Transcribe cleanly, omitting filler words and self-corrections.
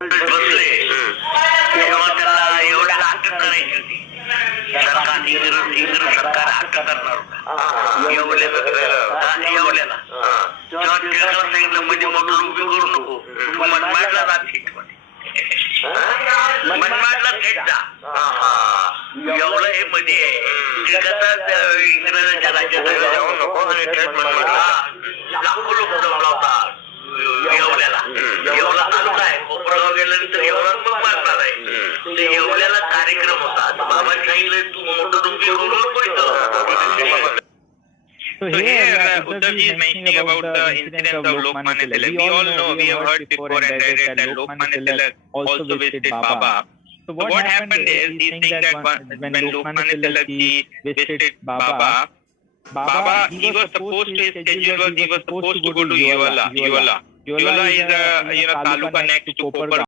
बसले तेव्हा त्याला एवढ्याला अटक करायची होती. सरकार इंग्रज सरकार अटक करणार होता एवढ्याला तेव्हा टिळकाला सांगितलं मध्ये मोठं उभी करू नको, तू मनमाडला जा थेट मनमाडला थेट जा. एवढं हे मध्ये टिळकाचा इंग्रजांच्या राज्यात जाऊ नको आणि थेट मनमाडला लाखो लोक जमला होता. एवढ्याला एवढा तालुका आहे, कोपरगाव गेल्यानंतर एवढा मग मारणार आहे. ते एवढ्याला कार्यक्रम होता. बाबा सांगितलं तू मोठं डुंबी करू नको इथं. So here Uddhavji is mentioning about the incidents of Lokmanya Tilak. We all know, we have heard before and read it that Lokmanya Tilak also visited Baba. So what happened is, he's saying that when Lokmanya Tilak ji visited Baba, he was supposed to, his schedule was, he was supposed to go to Yeola. Yeola is a taluka next to Kopargaon.